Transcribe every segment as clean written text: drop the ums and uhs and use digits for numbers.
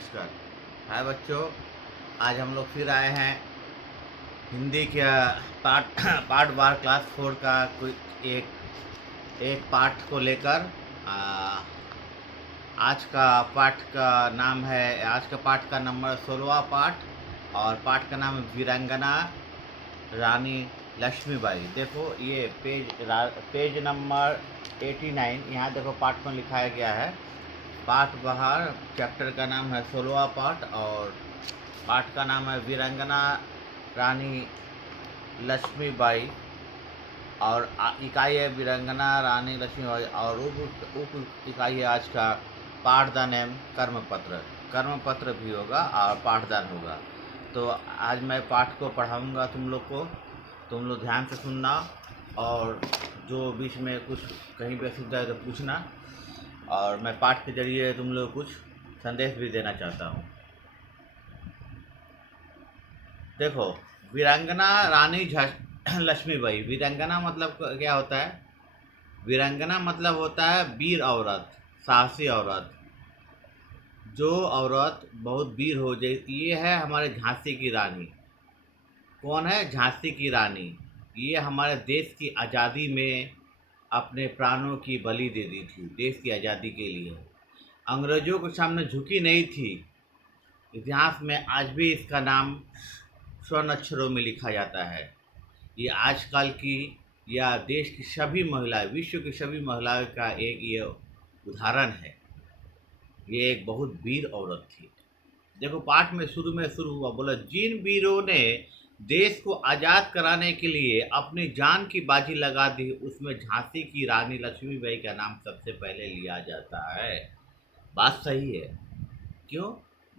नमस्कार। हाय बच्चों, आज हम लोग फिर आए हैं हिंदी के पार्ट पार्ट बार क्लास 4 का कोई एक एक पाठ को लेकर। आज का पाठ का नाम है, आज का पाठ का नंबर 16वां पाठ, और पाठ का नाम है वीरांगना रानी लक्ष्मीबाई। देखो ये पेज नंबर 89, यहाँ देखो पाठ में लिखाया गया है। पाठ बाहर चैप्टर का नाम है 16वां पाठ, और पाठ का नाम है वीरांगना रानी लक्ष्मीबाई, और इकाई है वीरांगना रानी लक्ष्मीबाई, और उप इकाई है आज का पाठदान एवं कर्मपत्र भी होगा और पाठदान होगा। तो आज मैं पाठ को पढ़ाऊँगा तुम लोग को, तुम लोग ध्यान से सुनना, और जो बीच में कुछ कहीं भी असुविधा है तो पूछना, और मैं पाठ के जरिए तुम लोग कुछ संदेश भी देना चाहता हूँ। देखो, वीरांगना रानी लक्ष्मीबाई। वीरांगना मतलब क्या होता है? वीरांगना मतलब होता है वीर औरत, साहसी औरत, जो औरत बहुत वीर हो जाए। ये है हमारे झांसी की रानी। कौन है? झांसी की रानी। ये हमारे देश की आज़ादी में अपने प्राणों की बलि दे दी थी, देश की आज़ादी के लिए। अंग्रेज़ों के सामने झुकी नहीं थी। इतिहास में आज भी इसका नाम स्वर्ण अक्षरों में लिखा जाता है। ये आजकल की या देश की सभी महिलाएं, विश्व की सभी महिलाओं का एक ये उदाहरण है। ये एक बहुत वीर औरत थी। देखो पाठ में शुरू हुआ, बोला जिन वीरों ने देश को आज़ाद कराने के लिए अपनी जान की बाजी लगा दी, उसमें झांसी की रानी लक्ष्मीबाई का नाम सबसे पहले लिया जाता है। बात सही है। क्यों?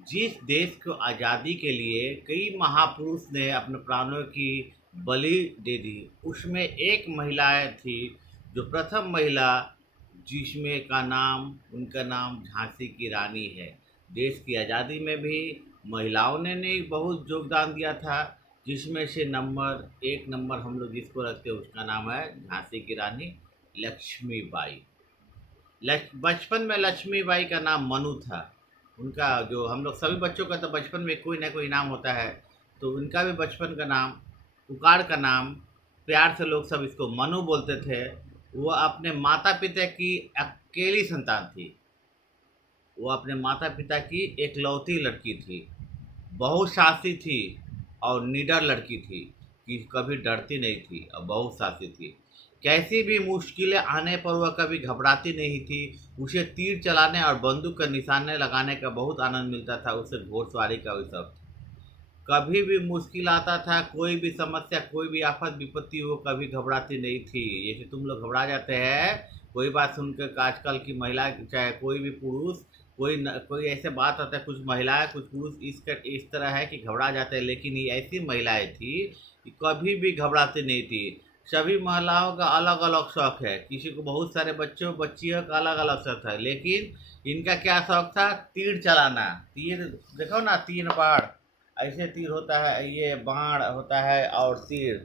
जिस देश को आज़ादी के लिए कई महापुरुष ने अपने प्राणों की बलि दे दी, उसमें एक महिला थी, जो प्रथम महिला, जिसमें उनका नाम झांसी की रानी है। देश की आज़ादी में भी महिलाओं ने बहुत योगदान दिया था, जिसमें से एक नंबर हम लोग जिसको रखते हैं उसका नाम है झांसी की रानी लक्ष्मीबाई। बचपन में लक्ष्मीबाई का नाम मनु था। उनका जो हम लोग सभी बच्चों का तो बचपन में कोई ना कोई नाम होता है, तो उनका भी बचपन का नाम, पुकार का नाम, प्यार से लोग सब इसको मनु बोलते थे। वो अपने माता पिता की अकेली संतान थी। वो अपने माता पिता की एकलौती लड़की थी, बहुत साहसी थी और निडर लड़की थी, कि कभी डरती नहीं थी और बहुत साहसी थी। कैसी भी मुश्किलें आने पर वह कभी घबराती नहीं थी। उसे तीर चलाने और बंदूक का निशाने लगाने का बहुत आनंद मिलता था। उसे घोड़सवारी का भी शौक था। कभी भी मुश्किल आता था, कोई भी समस्या, कोई भी आफत विपत्ति हो, कभी घबराती नहीं थी। जैसे तुम लोग घबरा जाते हैं कोई बात सुनकर, आजकल की महिला चाहे कोई भी पुरुष, कोई ऐसे बात होता है, कुछ महिलाएं कुछ पुरुष इस तरह है कि घबरा जाते हैं, लेकिन ये ऐसी महिलाएं थी कि कभी भी घबराती नहीं थी। सभी महिलाओं का अलग अलग शौक है, किसी को बहुत सारे बच्चियों का अलग अलग शौक है, लेकिन इनका क्या शौक था? तीर चलाना। तीर देखो ना, 3 बाण ऐसे तीर होता है, ये बाण होता है, और तीर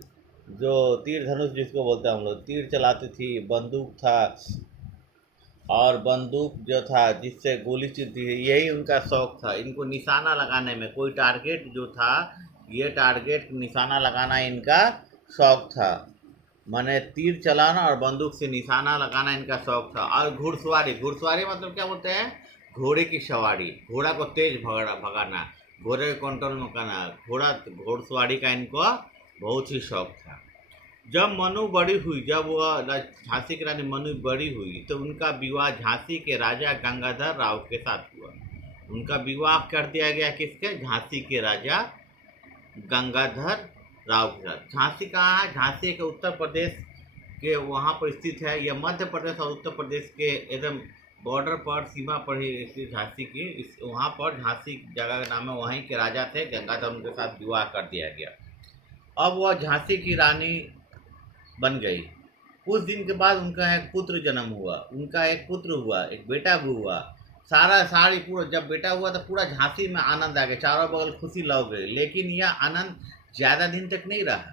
जो तीर धनुष जिसको बोलते हैं हम लोग, तीर चलाती थी। बंदूक था, और बंदूक जो था जिससे गोली चलती है, यही उनका शौक था। इनको निशाना लगाने में, कोई टारगेट जो था, ये टारगेट निशाना लगाना इनका शौक था। माने तीर चलाना और बंदूक से निशाना लगाना इनका शौक था। और घुड़सवारी मतलब क्या बोलते हैं? घोड़े की सवारी, घोड़ा को तेज भगाना, घोड़े को कंट्रोल में करना, घोड़सवारी का इनको बहुत ही शौक था। जब मनु बड़ी हुई, जब वह झांसी की रानी मनु बड़ी हुई, तो उनका विवाह झांसी के राजा गंगाधर राव के साथ हुआ। उनका विवाह कर दिया गया किसके? झांसी के राजा गंगाधर राव के साथ। झांसी कहाँ है? झांसी के उत्तर प्रदेश के वहाँ पर स्थित है। यह मध्य प्रदेश और उत्तर प्रदेश के एकदम बॉर्डर पर, सीमा पर ही स्थित झांसी की। वहाँ पर झांसी जगह का नाम है, वहीं के राजा थे गंगाधर, उनके साथ विवाह कर दिया गया। अब वह झांसी की रानी बन गई। कुछ दिन के बाद उनका एक पुत्र जन्म हुआ। एक बेटा भी हुआ। सारी पूरा जब बेटा हुआ तो पूरा झांसी में आनंद आ गया, चारों बगल खुशी लग गई। लेकिन यह आनंद ज़्यादा दिन तक नहीं रहा।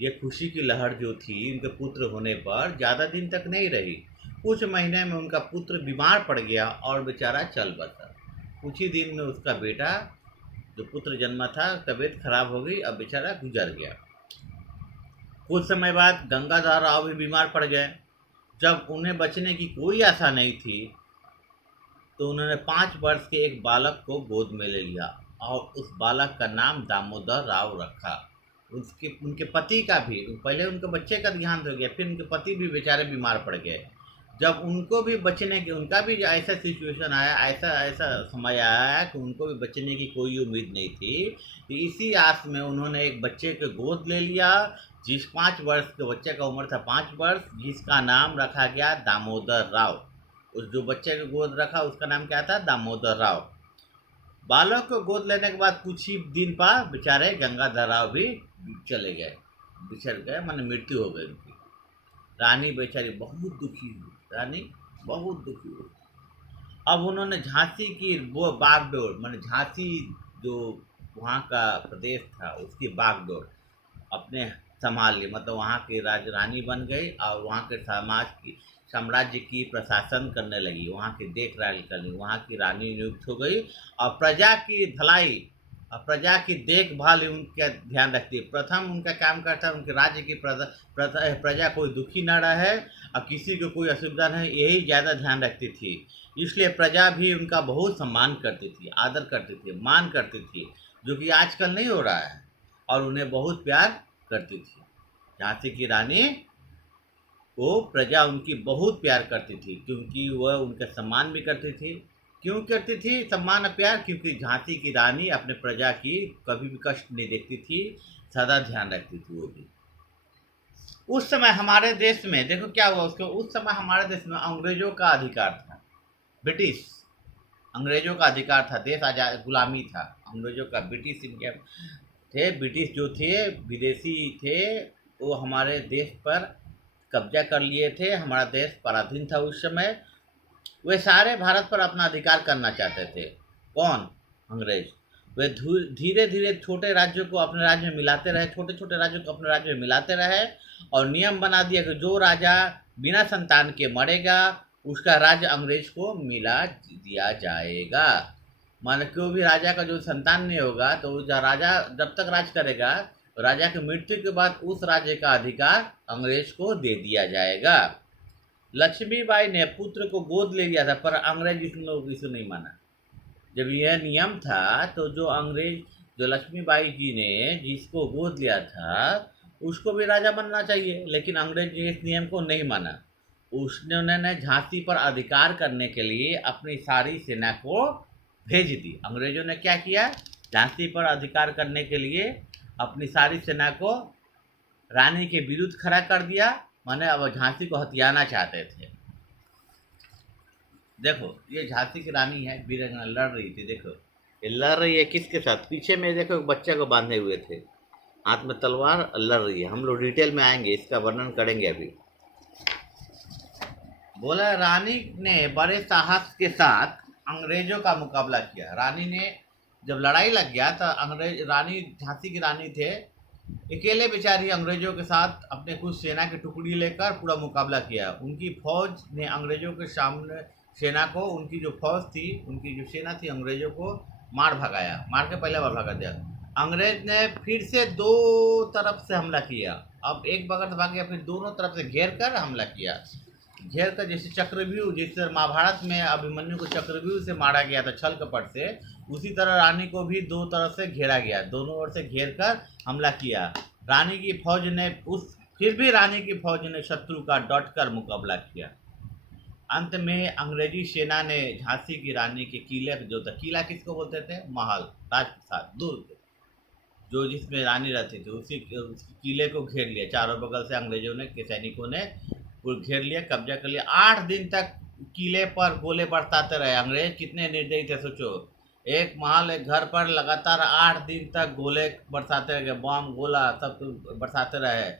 ये खुशी की लहर जो थी उनके पुत्र होने पर, ज़्यादा दिन तक नहीं रही। कुछ महीने में उनका पुत्र बीमार पड़ गया और बेचारा चल बसा। कुछ ही दिन में उसका बेटा जो पुत्र जन्मा था तबीयत खराब हो गई, अब बेचारा गुजर गया। कुछ समय बाद गंगाधर राव भी बीमार पड़ गए। जब उन्हें बचने की कोई आशा नहीं थी तो उन्होंने 5 वर्ष के एक बालक को गोद में ले लिया और उस बालक का नाम दामोदर राव रखा। उसके उनके पति का भी, पहले उनके बच्चे का ध्यान हो गया, फिर उनके पति भी बेचारे बीमार पड़ गए। जब उनको भी बचने की, उनका भी ऐसा सिचुएशन आया, ऐसा ऐसा समय आया कि उनको भी बचने की कोई उम्मीद नहीं थी, तो इसी आस में उन्होंने एक बच्चे को गोद ले लिया, जिस 5 वर्ष के बच्चे का उम्र था 5 वर्ष, जिसका नाम रखा गया दामोदर राव। उस जो बच्चे को गोद रखा उसका नाम क्या था? दामोदर राव। बालक को गोद लेने के बाद कुछ ही दिन बाद बेचारे गंगाधर राव भी चले गए, बिछड़ गए, माने मृत्यु हो गई उनकी। रानी बेचारी बहुत दुखी हुई, रानी बहुत दुखी हुई। अब उन्होंने झांसी की वो बागडोर, माने झांसी जो वहाँ का प्रदेश था उसकी बागडोर अपने संभाल ली, मतलब वहाँ की रानी बन गई और वहाँ के समाज की, साम्राज्य की प्रशासन करने लगी, वहाँ की देख रेख करने, वहाँ की रानी नियुक्त हो गई और प्रजा की भलाई और प्रजा की देखभाल उनका ध्यान रखती है। प्रथम उनका काम करता है उनके राज्य की प्रजा कोई दुखी न रहे और किसी को कोई असुविधा नहीं, यही ज़्यादा ध्यान रखती थी। इसलिए प्रजा भी उनका बहुत सम्मान करती थी, आदर करती थी, मान करती थी, जो कि आजकल नहीं हो रहा है, और उन्हें बहुत प्यार करती थी। झांसी की रानी को प्रजा उनकी बहुत प्यार करती थी, क्योंकि वह उनका सम्मान भी करती थी। क्यों करती थी सम्मान और प्यार? क्योंकि झांसी की रानी अपने प्रजा की कभी भी कष्ट नहीं देखती थी, सदा ध्यान रखती थी वो भी। उस समय हमारे देश में देखो क्या हुआ उसको, उस समय हमारे देश में अंग्रेजों का अधिकार था, ब्रिटिश अंग्रेजों का अधिकार था, देश आजाद, गुलामी था अंग्रेजों का, ब्रिटिश इंडिया थे। ब्रिटिश जो थे विदेशी थे, वो हमारे देश पर कब्जा कर लिए थे, हमारा देश पराधीन था उस समय। वे सारे भारत पर अपना अधिकार करना चाहते थे। कौन? अंग्रेज। वे धीरे धीरे छोटे राज्यों को अपने राज्य में मिलाते रहे, छोटे छोटे राज्यों को अपने राज्य में मिलाते रहे, और नियम बना दिया कि जो राजा बिना संतान के मरेगा उसका राज्य अंग्रेज को मिला दिया जाएगा। मान क्यों भी राजा का जो संतान नहीं होगा तो राजा जब तक राज करेगा, राजा की मृत्यु के बाद उस राज्य का अधिकार अंग्रेज को दे दिया जाएगा। लक्ष्मीबाई ने पुत्र को गोद ले लिया था, पर अंग्रेज इसे नहीं माना। जब यह नियम था तो जो लक्ष्मीबाई जी ने जिसको गोद लिया था उसको भी राजा बनना चाहिए, लेकिन अंग्रेज ने इस नियम को नहीं माना। उन्होंने झांसी पर अधिकार करने के लिए अपनी सारी सेना को भेज दी। अंग्रेजों ने क्या किया? झांसी पर अधिकार करने के लिए अपनी सारी सेना को रानी के विरुद्ध खड़ा कर दिया, माने अब झांसी को हथियाना चाहते थे। देखो ये झांसी की रानी है, वीरांगना लड़ रही थी। देखो ये लड़ रही है किसके साथ? पीछे में देखो एक बच्चे को बांधे हुए थे, हाथ में तलवार, लड़ रही है। हम लोग डिटेल में आएंगे, इसका वर्णन करेंगे अभी। बोला रानी ने बड़े साहस के साथ अंग्रेजों का मुकाबला किया। रानी ने जब लड़ाई लग गया तो अंग्रेज, रानी झांसी की रानी थे, अकेले बेचारी अंग्रेजों के साथ अपने कुछ सेना की टुकड़ी लेकर पूरा मुकाबला किया। उनकी फौज ने अंग्रेजों के सामने सेना को, उनकी जो फौज थी, उनकी जो सेना थी, अंग्रेजों को मार भगाया, मार के पहले बार भगा दिया। अंग्रेज ने फिर से दो तरफ से हमला किया, अब एक बगल से भाग गया, फिर दोनों तरफ से घेर कर हमला किया। घेर कर जैसे चक्रव्यूह, जैसे महाभारत में अभिमन्यु को चक्रव्यूह से मारा गया था छल कपट से, उसी तरह रानी को भी दो तरफ से घेरा गया, दोनों ओर से घेर कर हमला किया। रानी की फौज ने फिर भी रानी की फौज ने शत्रु का डट कर मुकाबला किया। अंत में अंग्रेजी सेना ने झांसी की रानी के किले, जो था किला किसको बोलते थे? महल, राजप्रसाद, दुर्ग, जो जिसमें रानी रहती थी, उसी किले को घेर लिया। चारों बगल से अंग्रेजों ने के सैनिकों ने घेर लिया, कब्जा कर लिया। 8 दिन तक किले पर गोले बरसाते रहे। अंग्रेज कितने निर्दयी थे सोचो, एक महल, एक घर पर लगातार 8 दिन तक गोले बरसाते रहे, बम गोला सब बरसाते रहे।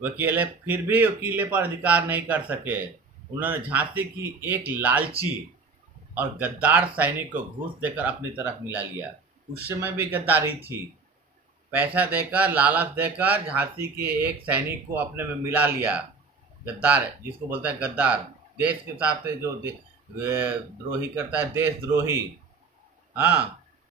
वकीले फिर भी किले पर अधिकार नहीं कर सके। उन्होंने झांसी की एक लालची और गद्दार सैनिक को घूस देकर अपनी तरफ मिला लिया। उस समय भी गद्दारी थी, पैसा देकर, लालच देकर झांसी के एक सैनिक को अपने में मिला लिया। गद्दार जिसको बोलता है गद्दार, देश के साथ जो द्रोही करता है, देशद्रोही। हाँ